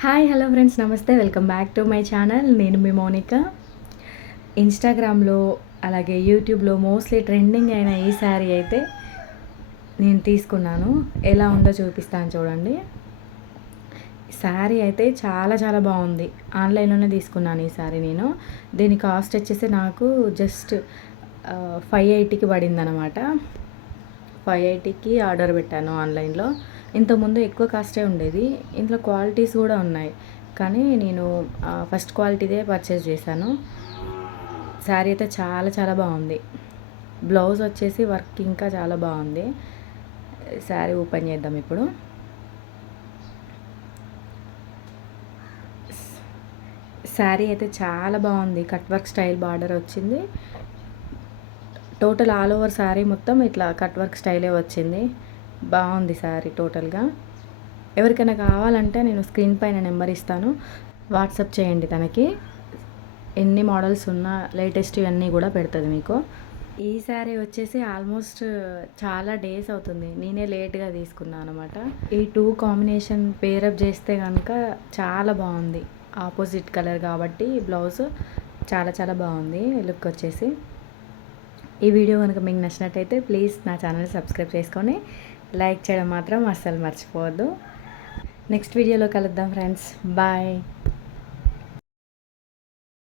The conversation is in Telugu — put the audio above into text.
హాయ్ హలో ఫ్రెండ్స్, నమస్తే. Welcome back to my channel. నేను మీ మౌనిక. ఇన్స్టాగ్రామ్లో అలాగే యూట్యూబ్లో మోస్ట్లీ ట్రెండింగ్ అయిన ఈ శారీ అయితే నేను తీసుకున్నాను. ఎలా ఉందో చూపిస్తాను చూడండి. శారీ అయితే చాలా చాలా బాగుంది. ఆన్లైన్లోనే తీసుకున్నాను ఈ శారీ నేను. దీని కాస్ట్ వచ్చేసి నాకు జస్ట్ 580కి పడింది అనమాట. 580కి ఆర్డర్ పెట్టాను ఆన్లైన్లో. ఇంతకుముందు ఎక్కువ కాస్టే ఉండేది. ఇంట్లో క్వాలిటీస్ కూడా ఉన్నాయి, కానీ నేను ఫస్ట్ క్వాలిటీదే పర్చేస్ చేశాను. శారీ అయితే చాలా చాలా బాగుంది. బ్లౌజ్ వచ్చేసి వర్క్ ఇంకా చాలా బాగుంది. శారీ ఓపెన్ చేద్దాం ఇప్పుడు. శారీ అయితే చాలా బాగుంది. కట్ వర్క్ స్టైల్ బార్డర్ వచ్చింది. టోటల్ ఆల్ ఓవర్ శారీ మొత్తం ఇట్లా కట్ వర్క్ స్టైలే వచ్చింది. బాగుంది శారీ టోటల్గా. ఎవరికైనా కావాలంటే నేను స్క్రీన్ పైన నెంబర్ ఇస్తాను, వాట్సాప్ చేయండి. తనకి ఎన్ని మోడల్స్ ఉన్నా లేటెస్ట్ ఇవన్నీ కూడా పెడుతుంది మీకు. ఈ శారీ వచ్చేసి ఆల్మోస్ట్ చాలా డేస్ అవుతుంది. నేనే లేట్గా తీసుకున్నాను అనమాట. ఈ టూ కాంబినేషన్ పేరప్ చేస్తే కనుక చాలా బాగుంది. ఆపోజిట్ కలర్ కాబట్టి బ్లౌజ్ చాలా చాలా బాగుంది లుక్ వచ్చేసి. ఈ వీడియో కనుక మీకు నచ్చినట్టయితే ప్లీజ్ నా ఛానల్ సబ్స్క్రైబ్ చేసుకొని లైక్ చేయడం మాత్రం అస్సలు మర్చిపోవద్దు. నెక్స్ట్ వీడియోలో కలుద్దాం ఫ్రెండ్స్. బాయ్.